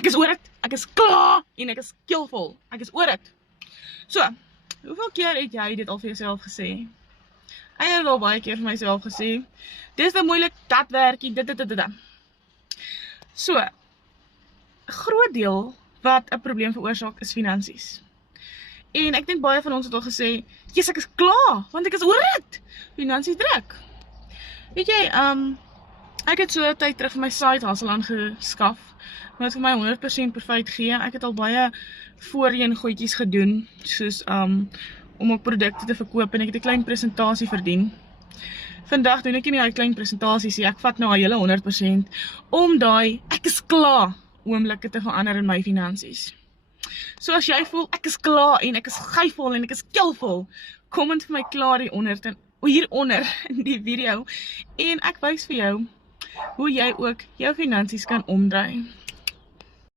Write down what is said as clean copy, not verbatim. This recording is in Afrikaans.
Ek is oor dit, ek is klaar en ek is keelvol. Ek is oor dit. So, hoeveel keer het jy dit al vir jouself gesê? Ek het al baie keer vir myself gesê, dis te moeilik, dat werkie, dit. So, 'n groot deel wat 'n probleem veroorsaak is finansies. En ek dink baie van ons het al gesê, "Jesus, ek is klaar, want ek is oor dit." Finansies druk. Weet jy, ek het so 'n tyd terug vir my side hustle aangeskaf, wat vir my 100% profijt gee. Ek het al baie voorheen goedjies gedoen, soos om ook produkte te verkoop en ek het 'n klein presentasie verdien. Vandag doen ek nie meer daai klein presentasies nie, ek vat nou al hele 100% om daai ek is klaar oomblikke te verander in my finansies. So as jy voel ek is klaar en ek is geivol en ek is keelvol, comment vir my klaar hieronder in die video en ek wys vir jou hoe jy ook jou finansies kan omdraai.